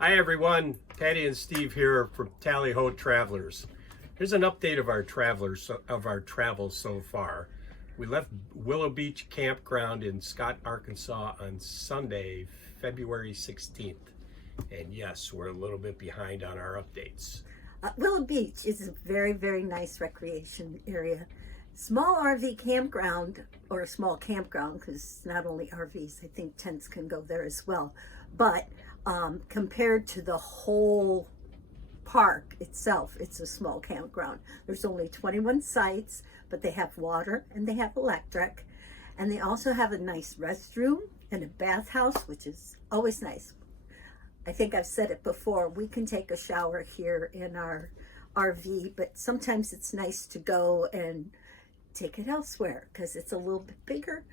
Hi everyone, Patty and Steve here from Tally Ho Travelers. Here's an update of our travels so far. We left Willow Beach Campground in Scott, Arkansas on Sunday, February 16th. And yes, we're a little bit behind on our updates. Willow Beach is a very, very nice recreation area. Small RV campground, or a small campground, because not only RVs, I think tents can go there as well. But compared to the whole park itself, it's a small campground. There's only 21 sites, but they have water and they have electric. And they also have a nice restroom and a bathhouse, which is always nice. I think I've said it before, we can take a shower here in our RV, but sometimes it's nice to go and take it elsewhere because it's a little bit bigger.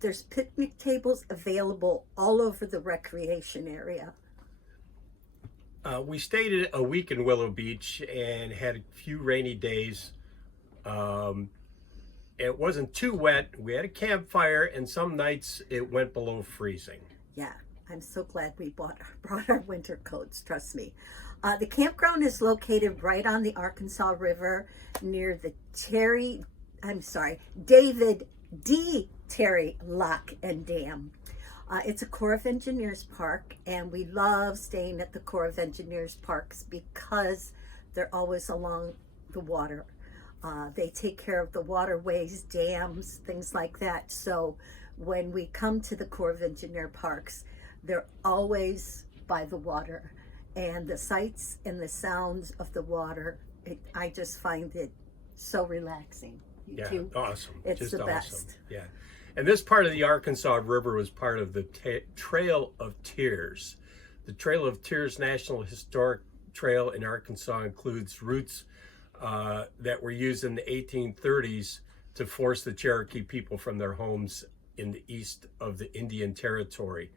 There's picnic tables available all over the recreation area. We stayed a week in Willow Beach and had a few rainy days. It wasn't too wet. We had a campfire and some nights it went below freezing. Yeah, I'm so glad we brought our winter coats, trust me. The campground is located right on the Arkansas River near the David D. Terry Lock and Dam. It's a Corps of Engineers park, and we love staying at the Corps of Engineers parks because they're always along the water. They take care of the waterways, dams, things like that. So when we come to the Corps of Engineer parks, they're always by the water. And the sights and the sounds of the water, I just find it so relaxing. Yeah, awesome. It's just the awesome. best. Yeah. And this part of the Arkansas River was part of the Trail of Tears. The Trail of Tears National Historic Trail in Arkansas includes routes that were used in the 1830s to force the Cherokee people from their homes in the east of the Indian Territory.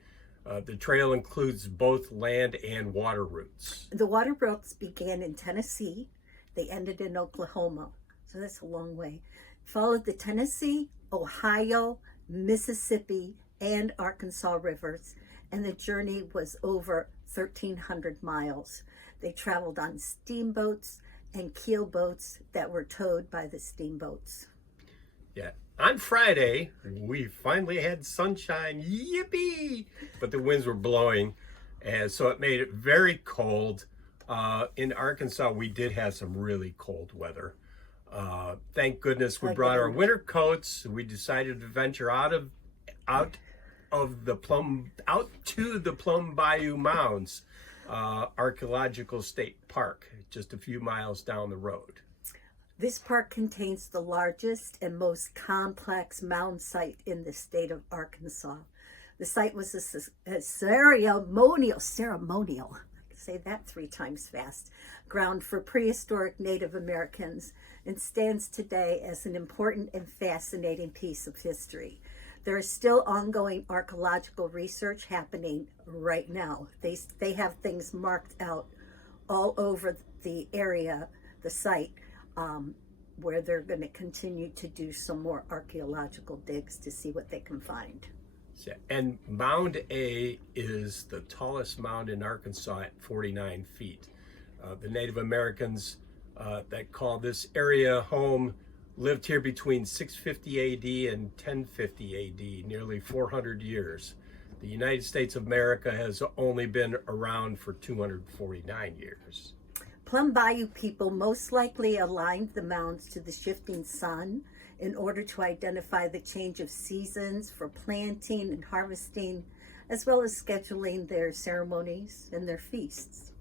The trail includes both land and water routes. The water routes began in Tennessee. They ended in Oklahoma. So that's a long way. Followed the Tennessee, Ohio, Mississippi, and Arkansas rivers. And the journey was over 1,300 miles. They traveled on steamboats and keelboats that were towed by the steamboats. Yeah. On Friday, we finally had sunshine, yippee! But the winds were blowing, and so it made it very cold. In Arkansas, we did have some really cold weather. Thank goodness we brought our winter coats. We decided to venture out to the Plum Bayou Mounds, Archaeological State Park, just a few miles down the road. This park contains the largest and most complex mound site in the state of Arkansas. The site was a ceremonial, say that 3 times fast, ground for prehistoric Native Americans, and stands today as an important and fascinating piece of history. There is still ongoing archaeological research happening right now. They have things marked out all over the area, the site, where they're going to continue to do some more archaeological digs to see what they can find. And Mound A is the tallest mound in Arkansas at 49 feet. The Native Americans that call this area home lived here between 650 AD and 1050 AD, nearly 400 years. The United States of America has only been around for 249 years. Plum Bayou people most likely aligned the mounds to the shifting sun in order to identify the change of seasons for planting and harvesting, as well as scheduling their ceremonies and their feasts.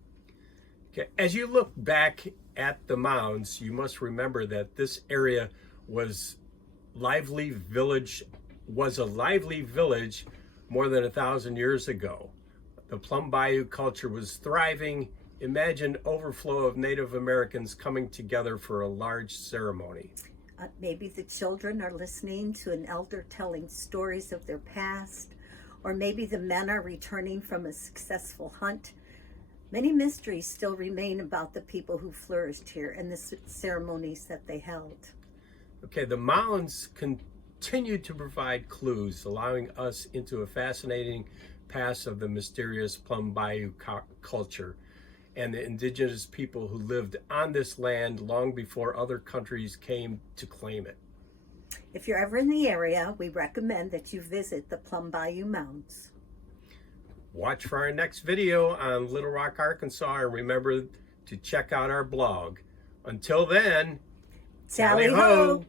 Okay. As you look back at the mounds, you must remember that this area was a lively village more than 1,000 years ago. The Plum Bayou culture was thriving. Imagine overflow of Native Americans coming together for a large ceremony. Maybe the children are listening to an elder telling stories of their past, or maybe the men are returning from a successful hunt. Many mysteries still remain about the people who flourished here and the ceremonies that they held. Okay, the mounds continue to provide clues, allowing us into a fascinating past of the mysterious Plum Bayou culture and the indigenous people who lived on this land long before other countries came to claim it. If you're ever in the area, we recommend that you visit the Plum Bayou Mounds. Watch for our next video on Little Rock, Arkansas, and remember to check out our blog. Until then, Tally ho!